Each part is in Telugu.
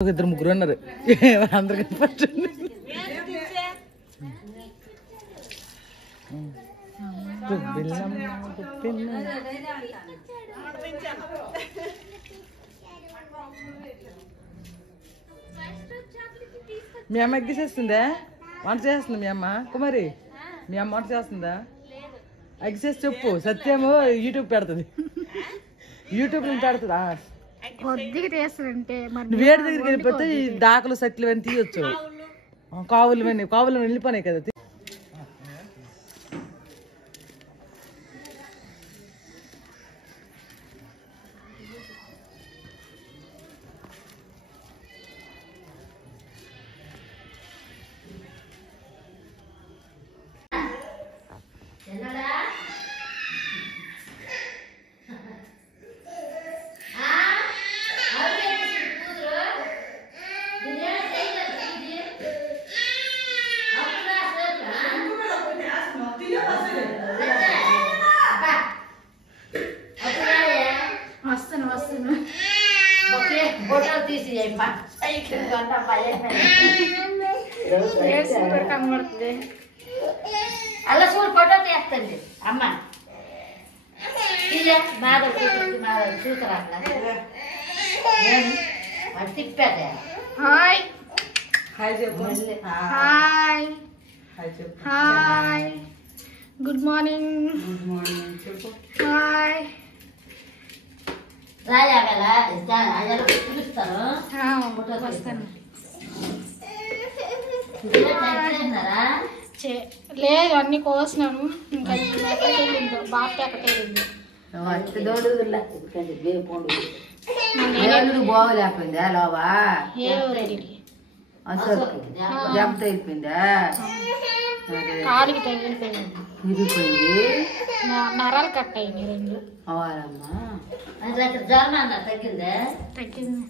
ఇద్దరు ముగ్గురు ఉన్నారు అందరికి మీ అమ్మ ఎగ్గి చేస్తుందా వంట చేస్తుంది మీ అమ్మ కుమారి మీ అమ్మ వంట చేస్తుందా ఎగ్గి చేసి చెప్పు సత్యము యూట్యూబ్ పెడుతుంది యూట్యూబ్ నుంచి పెడుతుందా వేడి దగ్గరికి వెళ్ళిపోతే ఈ దాకలు సట్లు అని తీయొచ్చు కావులు వెళ్ళిపోయినాయి కదా అలా చూడు ఫోటో తీస్తుంది అమ్మ మాధవ్ చూసారా అది తిప్పాదే హాయ్ హాయ్ చెప్పు హాయ్ హాయ్ చెప్పు హాయ్ గుడ్ మార్నింగ్ చెప్పు హాయ్ రాజాగల పిలుస్తారు వస్తాను లేదు అన్ని కోసినాను ఇంకా ఎక్కడికి వెళ్ళిందో బాగా ఎక్కడికి వెళ్ళిందో బాగోలేకపోయిందా లోవా ఏ ఊరెళ్ళి జంపతో వెళ్ళిపోయిందా కాలికి తగిలిపోయింది విరిగిపోయింది నరాలు కట్ అయింది రెండు అవ్వాలమ్మా జ్వరం అన్న తగ్గిందా తగ్గింది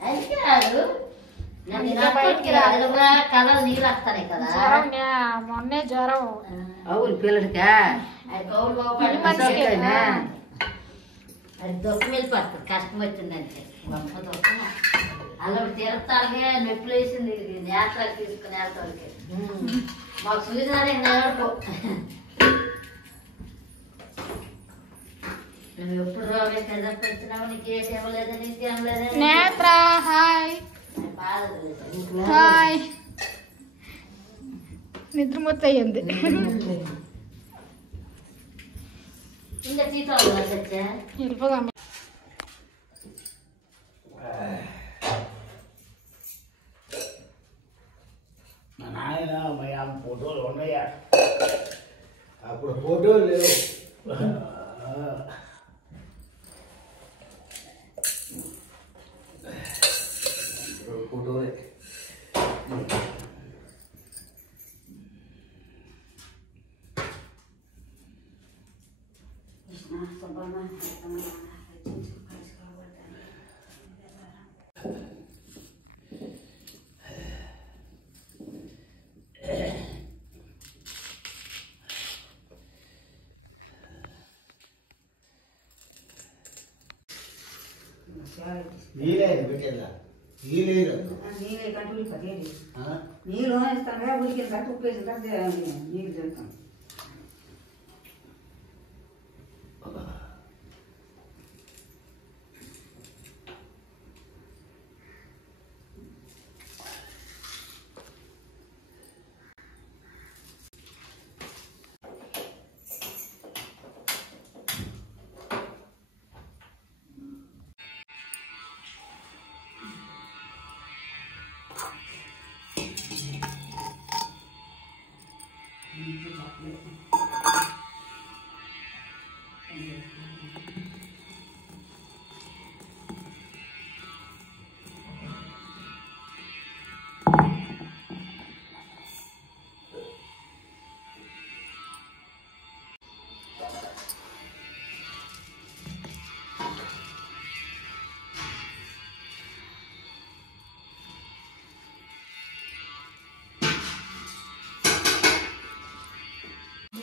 అది కాదు కలర్ నీళ్ళు వస్తాయి కదా జ్వరం మొన్నే జ్వరం అవును పిల్లడికా అది దుఃఖం వెళ్ళిపోతుంది కష్టం వచ్చిందంటే గొప్ప దుఃఖం అలా తీరతాలకే నొప్పులు వేసింది నేత్రాలు తీసుకుని వెళ్తానికి మాకు చూసినారే నేర్పు నువ్వు ఎప్పుడు రోగం పెంచినావు నీకు ఏం లేదా నీకేం లేదా నేత్ర హాయ్ హాయ్ నిద్రమొత్త అయ్యింది ఇంకా తీసుకో వెళ్ళిపోదాం మా నాయన మా అమ్మ ఫోటోలు ఉన్నాయా అప్పుడు ఫోటోలు లేవు ఫోటోలే నీళ్ళు పెట్టేదా నీళ్ళు నీళ్ళు కంటులు పదేది నీళ్ళు ఇస్తాను ఉడికిన తర్వాత ఉప్పు వేసిన తర్వాత నీళ్ళు చల్లుతాం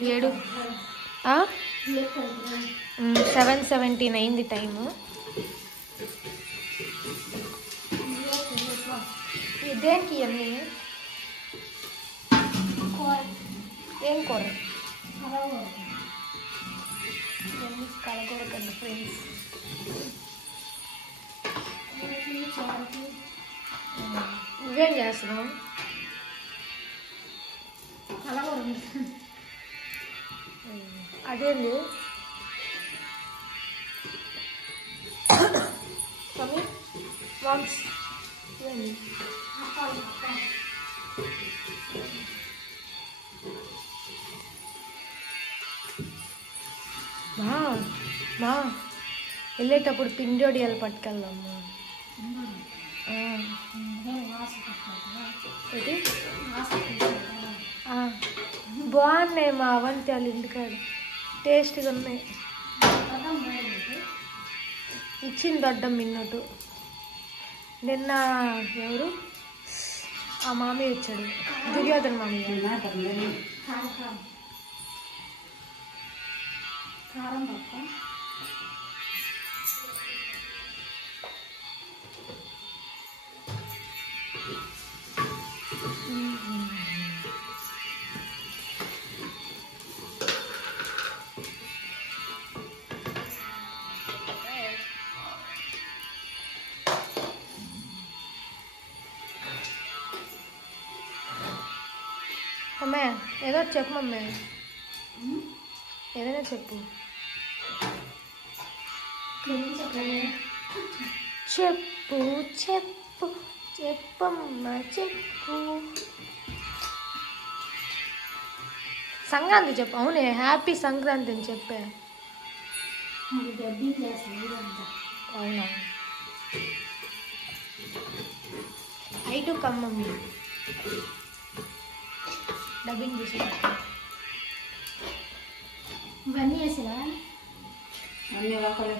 ఏడు 7:17 అయింది టైము. దేనికి అన్నీ ఏం కూర కలగూర కదా ఫ్రెండ్స్. నువ్వేం చేస్తున్నావు? అదేంది మమ్మీ మామ్స్ ఇవ్వండి. మా వెళ్ళేటప్పుడు పిండోడియాలు పట్టుకెళ్దామ్మా. బాగున్నాయి మా అవంతి వాళ్ళ ఇంటికాడ, టేస్ట్గా ఉన్నాయి. ఇచ్చింది దొడ్డం మిన్నట్టు. నిన్న ఎవరు ఆ మామయ్య వచ్చాడు, దుర్యోధన మామయ్య. కారం పక్క అమ్మే ఏదో చెప్పు మమ్మీ, ఏదైనా చెప్పు. చెప్పు చెప్పు చెప్పమ్మా చెప్పు. సంక్రాంతి చెప్పు. అవునే హ్యాపీ సంక్రాంతి అని చెప్పే. అవునా ఐటు కమ్మమ్మి డబ్బింగ్ చూసి ఇవన్నీ వేసిరా అన్ని ఒకలే.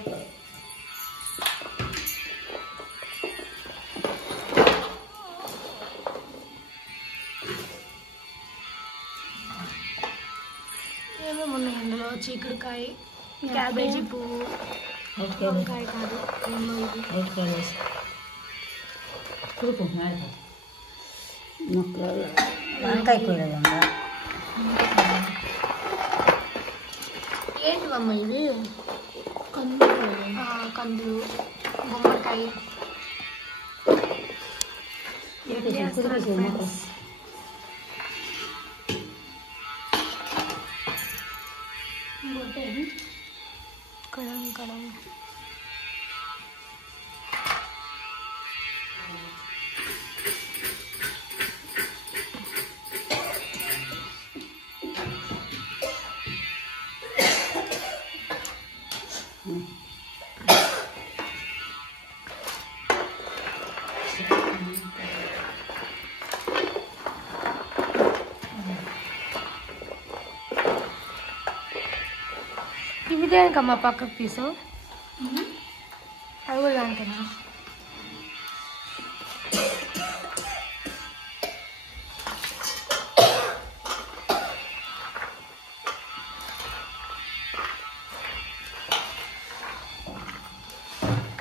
ఏమేమి ఉన్నాయి అందులో? చీకుడుకాయ, క్యాబేజీ పువ్వు, వంకాయ కాదు ఏమో ఇది వంకాయ కూర. ఏంటివమ్మ ఇవి? కందులు, గుమ్మడికాయ. కడం కడం ఇవి దేనికమ్మా పక్కకు తీసు? అవి కూడా దానికన్నా.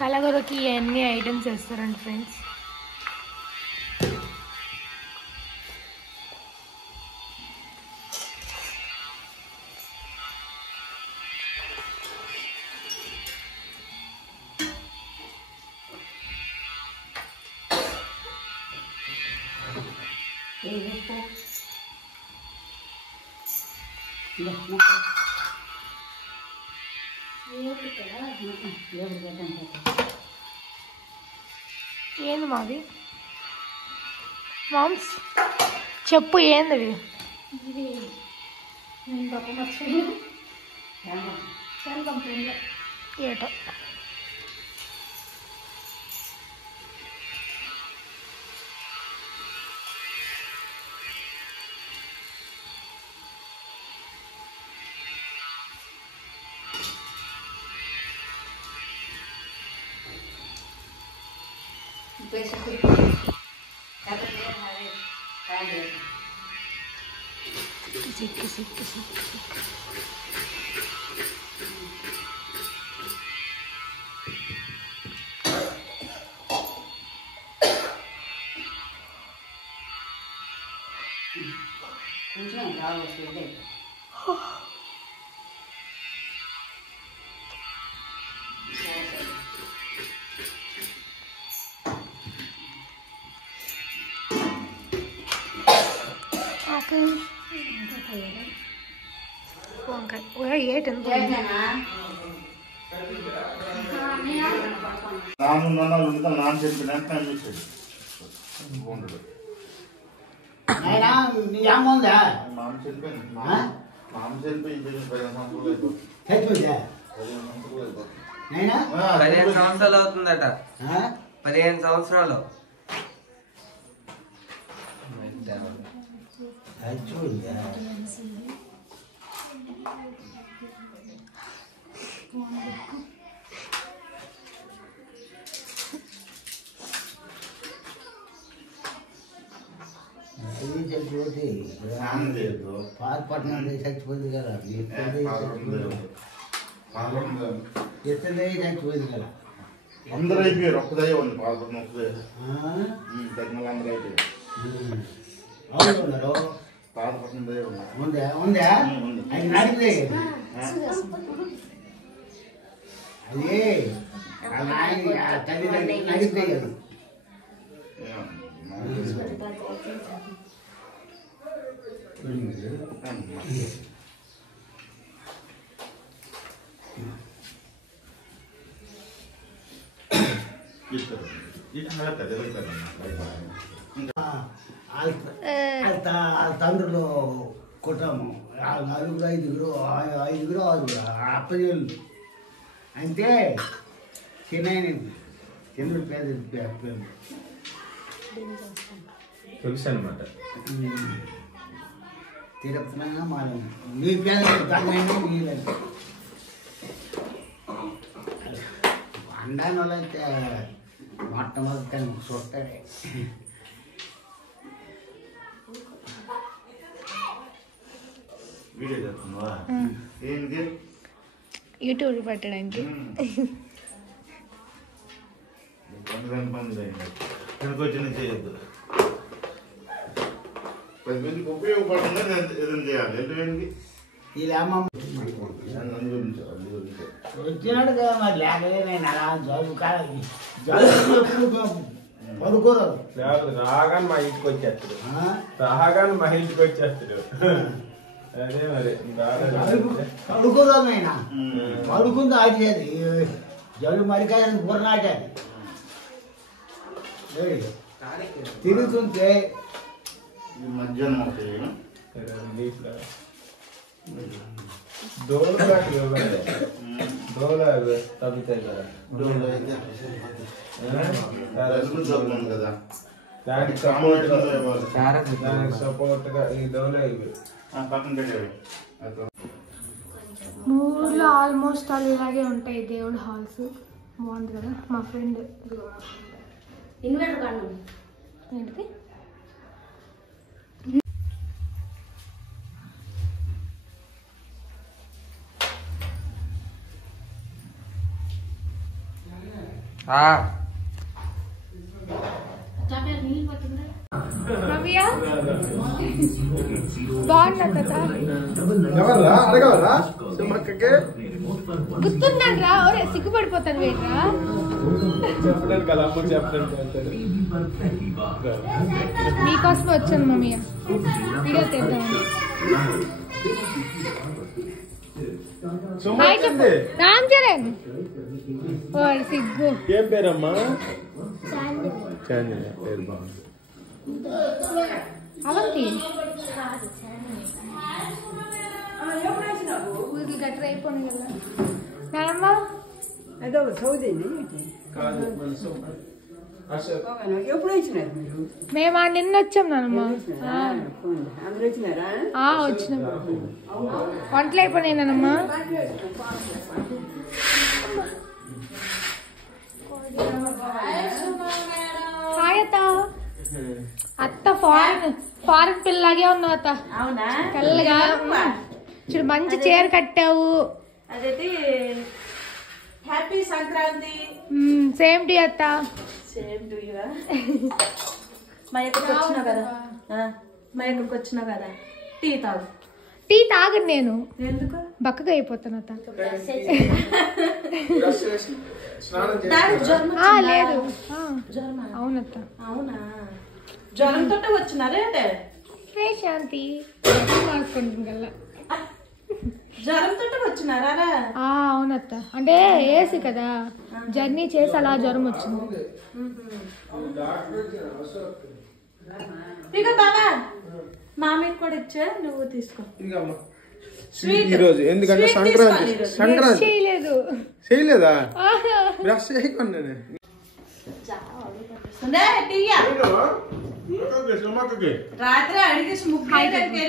కలగూరకి ఎన్ని ఐటమ్స్ వేస్తారండి ఫ్రెండ్స్. ఏంది మాది మామ్స్ చెప్పు, ఏంది ఏటో? సిక్కి సిక్కి సిక్కి సిక్కి కొంచెం కావాలి వంకాయ ఏటి నాన్న చెప్పిన నీ అమ్మ ఉందా మామ చెప్పాను మామ చెప్పి 15 సంవత్సరాలు అవుతుందట 15 సంవత్సరాలు పాతపట్నం చచ్చిపోయింది కదా ఎత్తదే చచ్చిపోయింది కదా అందరూ అయిపోయారు ఒక్కదే ఉంది పాతపట్నం ఒక్కదే తగ్గిన అందరూ అయిపోయారు అవును పాతపట్నం ఉందా ఉందా అది నడిపే అదే తల్లిదండ్రులు నడిపే కదా తండ్రులు కుటుంబం 4 5 6 అప్పజలు అంటే చంద్రుడి పేరు తెలుసు అనమాట తిరుపతినైనా మనం మీ పేరు దాన్నైనా మీరంటే అండాని వాళ్ళైతే మొట్టమొదటి చూస్తాడే వీడియో చేస్తున్నావా ఏంటి యూట్యూబ్ పెట్టడానికి వచ్చిన చేయొద్దు 10 మందికి ఉపయోగపడుతుంది ఏదైనా చేయాలి ఎందుకంటే వచ్చినాడు కదా మరి లేకపోతే నేను అలా జలుబు కాదు పడుకోరాదు రాగానే మా ఇంటికి వచ్చేస్తాడు అదే మరి పడుకోరాదు ఆయన పడుకుంది ఆడేది జలుబు మరికాయని బుర్రనాటాది తిరుగుతుంటే మధ్యాహ్నం డోలు తగ్గుతాయి కదా కదా సపోర్ట్ గా ఈ డోలు పక్కన పెట్టాడు ఊర్లో ఆల్మోస్ట్ ఆల్ ఇలాగే ఉంటాయి దేవుడు హాల్స్ బాగుంది కదా మా ఫ్రెండ్ ఇన్వర్టర్ కాను ఏంటిది నవ్య బాగున్నా గుర్తున్నాడ్రా ఒరే సిగ్గుపడిపోతాను వేట్రా మీకోసం వచ్చాను మమ్మీ వీడియో తెద్దాం రామ్ చరణ్ ఓరి సిగ్గు ఏం పేరమ్మా చాందిని పేరు బాగుంది అవంతి ఊరికి గట్ర అయిపోయింది కదా నానమ్మ అదో సౌదేని ఎప్పుడు వచ్చినారు మీరు మేము నిన్న వచ్చాం నానమ్మ అందరూ వచ్చినారా వచ్చినాం వంటలు అయిపోయినాయి నానమ్మ అత్త ఫారెన్ పిల్లలాగే ఉన్నావు అత్త అవునా తెల్లగా చూడు మంచి చీర కట్టావు అదైతే హ్యాపీ సంక్రాంతి సేమ్ టు అత్త సేమ్ టు యూ మా ఇక్కడికి వచ్చినావు కదా మా ఇక్కడికి వచ్చినావు కదా టీ తాగు. టీ తాగను నేను, ఎందుకు? బక్కగా అయిపోతాను అత్త. స్నానం దాని జ్వరం లేదు. జ్వరమా? అవునత్త. అవునా? జ్వరంతో వచ్చినారే అంటే శాంతి మార్చుకుంటుందల్లా. జ్వరంతో వచ్చినారా? అవునత్త, అంటే ఏసీ కదా, జర్నీ చేసి అలా జ్వరం వచ్చింది. ఇక బాబా మామయ్య కూడా ఇచ్చా, నువ్వు తీసుకో. స్వీట్ ఈరోజు ఎందుకంటే సంక్రాంతి చేయలేదు. చేయలేదా? బ్రష్ చేయకుండా రాత్రి అడిగేసి ముగ్గురికి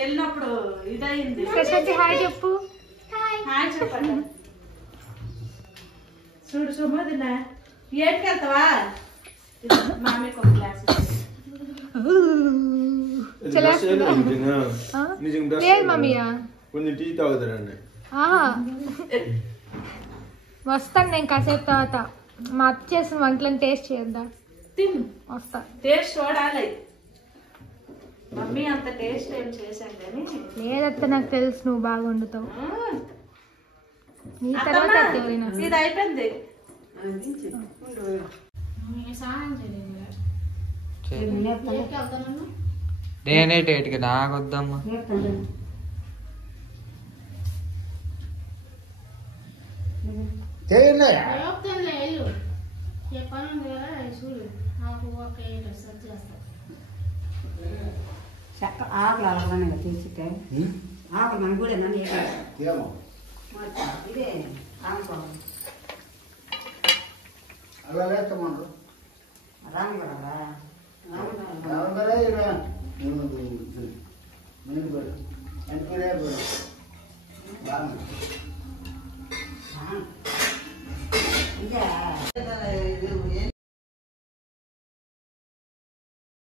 వెళ్ళినప్పుడు ఇదయింది. హాయ్ చెప్పు. హాయ్ చెప్పండి. చూడు సుమదినా ఏటికి వెళ్తావా? మామయ్యకి ఒక గ్లాస్ లేదు మమ్మీయా, కొంచెం టీ తాగుతారండి. వస్తాను నేను కాసేపు తర్వాత. మా అత్త చేసిన వంటలను టేస్ట్ చేద్దాం. తిను, వస్తా. టేస్ట్ చూడాలి. మమ్మీ అంత టేస్ట్ ఏం చేశాను కానీ లేదత్త, నాకు తెలుసు నువ్వు బాగా వండుతావు. నీ తర్వాత ఎవరైనా. ఇది అయిపోయింది. నేనేటికి నాకు వద్దమ్మా. ఆకులు అలాగే తీసితే ఆకులు మన కూడా ఇదే అలా వేస్తామన్నారు